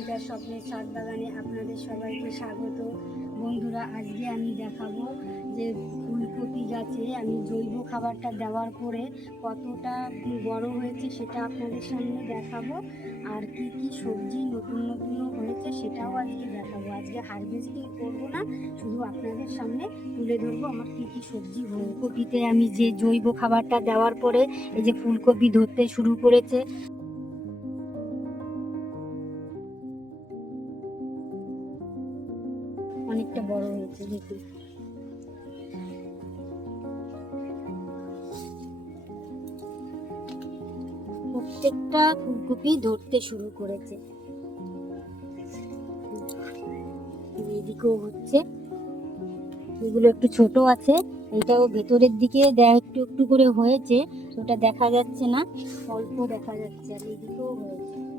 অর্পিতার স্বপ্নের ছাদ বাগানে আপনাদের সবাইকে স্বাগত। বন্ধুরা, আজকে আমি দেখাবো যে ফুলকপি গাছে আমি জৈব খাবারটা দেওয়ার পরে কতটা বড় হয়েছে সেটা আপনাদের সামনে দেখাবো। আর কি কি সবজি নতুন নতুন হয়েছে সেটাও আজকে দেখাবো। আজকে হারভেস্টিং করব না, শুধু আপনাদের সামনে তুলে ধরবো আমার কি কি সবজি হয়েছে কপিতে আমি যে জৈব খাবারটা দেওয়ার পরে এই যে ফুলকপি ধরতে শুরু করেছে। বড় প্রত্যেকটা ফুলকপি ধরতে শুরু করেছে। এদিকেও হচ্ছে, এগুলো একটু ছোট আছে, এটাও ভেতরের দিকে একটু একটু করে হয়েছে, ওটা দেখা যাচ্ছে না, অল্প দেখা যাচ্ছে আর এদিকেও হয়েছে।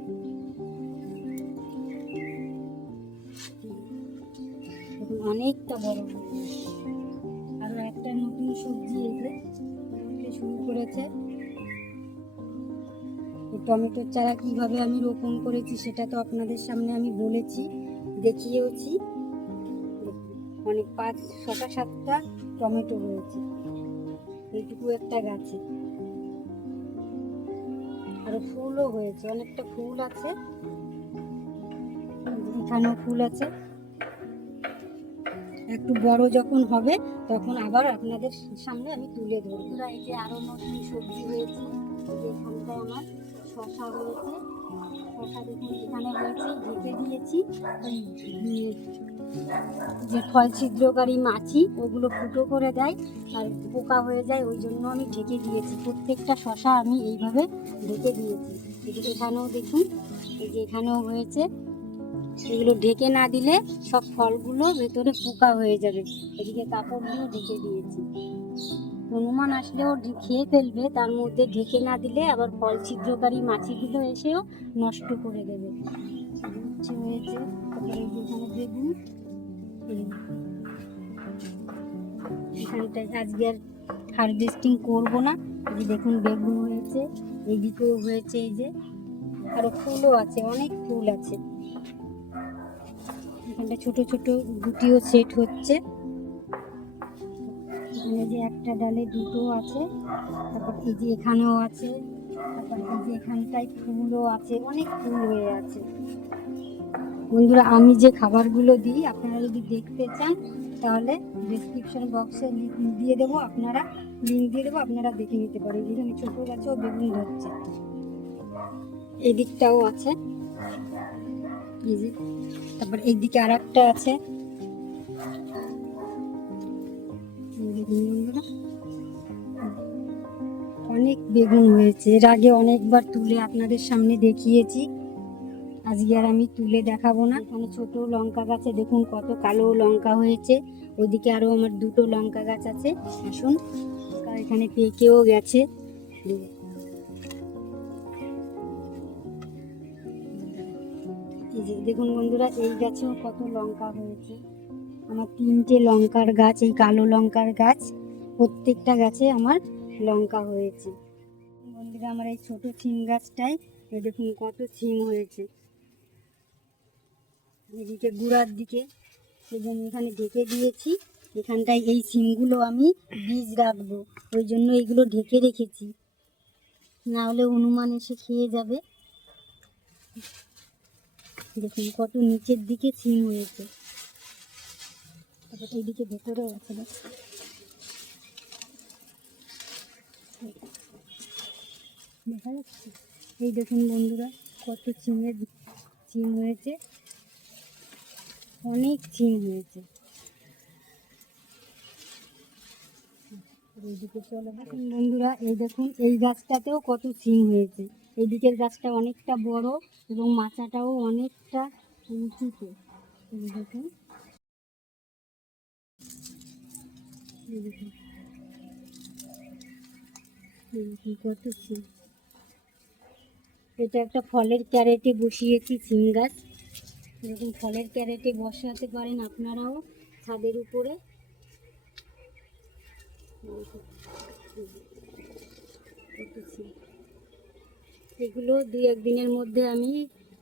অনেকটা বড় হয়েছে আরও একটা নতুন সবজি এসে শুরু করেছে। টমেটোর চারা কীভাবে আমি রোপণ করেছি সেটা তো আপনাদের সামনে আমি বলেছি, দেখিয়েওছি। অনেক পাঁচ, ছটা, সাতটা টমেটো হয়েছে এইটুকু একটা গাছে। আরও ফুলও হয়েছে, অনেকটা ফুল আছে। এখানেও ফুল আছে। একটু বড় যখন হবে, তখন আবার আপনাদের সামনে আমি তুলে ধরবো। এই যে আরও নতুন সবজি হয়েছে আমার শশা হয়েছে শশা দেখুন, এখানে হয়েছে ঢেকে দিয়েছি। যে ফল ছিদ্রকারী মাছি, ওগুলো ফুটো করে দেয়, আর পোকা হয়ে যায়, ওই জন্য আমি ঢেকে দিয়েছি। প্রত্যেকটা শশা আমি এইভাবে ঢেকে দিয়েছি। এখানেও দেখুন, এই যে এখানেও হয়েছে। এগুলো ঢেকে না দিলে সব ফলগুলো ভেতরে পোকা হয়ে যাবে। এদিকে কাপড় দিয়ে ঢেকে দিয়েছি। হনুমান আসলেও খেয়ে ফেলবে, তার মধ্যে ঢেকে না দিলে আবার ফল ছিদ্রকারী মাছিগুলো এসেও নষ্ট করে দেবে। হয়েছে বেগুন এখানটায় আজকে আর হারভেস্টিং করব না। এই দেখুন বেগুন হয়েছে, এদিকেও হয়েছে এই যে, আরও ফুলও আছে, অনেক ফুল আছে। এখানটা ছোট ছোট গুটিও সেট হচ্ছে। এখানে যে একটা ডালে দুটো আছে, তারপর এই যে এখানেও আছে, তারপর এই যে এখানটায় ফুলও আছে, অনেক ফুল হয়ে আছে। বন্ধুরা, আমি যে খাবারগুলো দিই, আপনারা যদি দেখতে চান, তাহলে ডিসক্রিপশন বক্সে দিয়ে দেবো, আপনারা লিঙ্ক দিয়ে দেবো, আপনারা দেখে নিতে পারেন। এখানে ছোট গাছেও বেগুন ধরছে। এদিকটাও আছে। তারপর এইদিকে আর একটা আছে। অনেক বেগুন হয়েছে। এর আগে অনেকবার তুলে আপনাদের সামনে দেখিয়েছি। আজকে আর আমি তুলে দেখাবো না। এখানে ছোট লঙ্কা গাছে দেখুন কত কালো লঙ্কা হয়েছে। ওইদিকে আরও আমার দুটো লঙ্কা গাছ আছে। আসুন এখানে পেকেও গেছে। যে দেখুন বন্ধুরা, এই গাছেও কত লঙ্কা হয়েছে। আমার তিনটে লঙ্কার গাছ, এই কালো লঙ্কার গাছ, প্রত্যেকটা গাছে আমার লঙ্কা হয়েছে। বন্ধুরা, আমার এই ছোট সিম গাছটায় দেখুন কত সিম হয়েছে। এদিকে গুড়ার দিকে, এবং এখানে ঢেকে দিয়েছি। এখানটায় এই সিমগুলো আমি বীজ রাখব, ওই জন্য এইগুলো ঢেকে রেখেছি। না হলে অনুমান এসে খেয়ে যাবে। দেখুন, কত নিচের দিকে সিম হয়েছে। তারপর এইদিকে ভেতরেও আছে দেখ। যাচ্ছে? এই দেখুন বন্ধুরা, কত সিমের সিম হয়েছে। অনেক সিম হয়েছে। চলে। বন্ধুরা, এই দেখুন, এই গাছটাতেও কত সিম হয়েছে। এই গাছটা অনেকটা বড় এবং মাচাটাও অনেকটা উঁচুতে। দেখুন। এটা একটা ফলের ক্যারেটে বসিয়েছি সিম গাছ। এরকম ফলের ক্যারেটে বসাতে পারেন আপনারাও ছাদের উপরে কত সিম। এগুলো দুই একদিনের মধ্যে আমি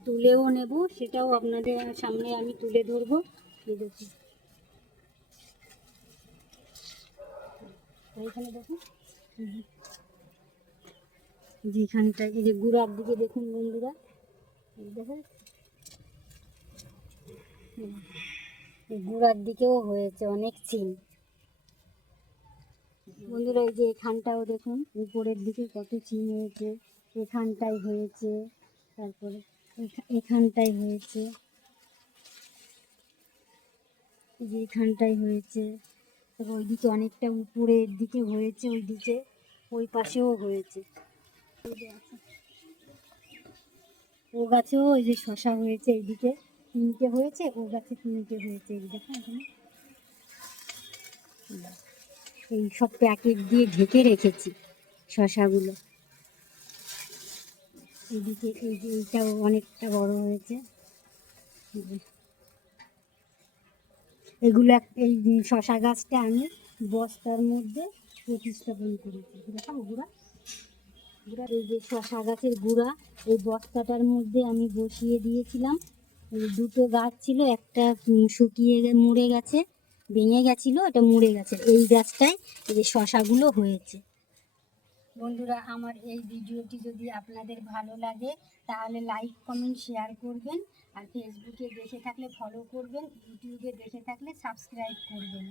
তুলেও নেব, সেটাও আপনাদের সামনে আমি তুলে ধরবো। দেখুন। এইখানে যেখানটা এই যে গুড়ার দিকে দেখুন বন্ধুরা। দেখেন। গুড়ার দিকেও হয়েছে অনেক চিন বন্ধুরা, এই যে এখানটাও দেখুন, উপরের দিকে কত চিন হয়েছে। এখানটাই হয়েছে, তারপরে এখা- এখানটাই হয়েছে। যে এখানটাই হয়েছে, তারপর ওইদিকে অনেকটা উপরের দিকে হয়েছে ওই দিকে ওই পাশেও হয়েছে। ও গাছেও ওই যে শশা হয়েছে এইদিকে, তিনটে হয়েছে, ও গাছে তিনটে হয়েছে এই দেখো এখানে। এই সব প্যাকেট দিয়ে ঢেকে রেখেছি শশাগুলো। এদিকে এই যে এইটাও অনেকটা বড় হয়েছে। এগুলো এই শশা গাছটা আমি বস্তার মধ্যে প্রতিস্থাপন করেছি। দেখো গুঁড়া। গুঁড়া এই যে শশা গাছের গুঁড়া, এই বস্তাটার মধ্যে আমি বসিয়ে দিয়েছিলাম। দুটো গাছ ছিল, একটা শুকিয়ে মরে গেছে, ভেঙে গেছিল এটা মরে গেছে। এই গাছটায় এই যে শশাগুলো হয়েছে। বন্ধুরা, আমার এই ভিডিওটি যদি আপনাদের ভালো লাগে, তাহলে লাইক কমেন্ট শেয়ার করবেন। আর ফেসবুকে দেখে থাকলে ফলো করবেন ইউটিউবে দেখে থাকলে সাবস্ক্রাইব করবেন।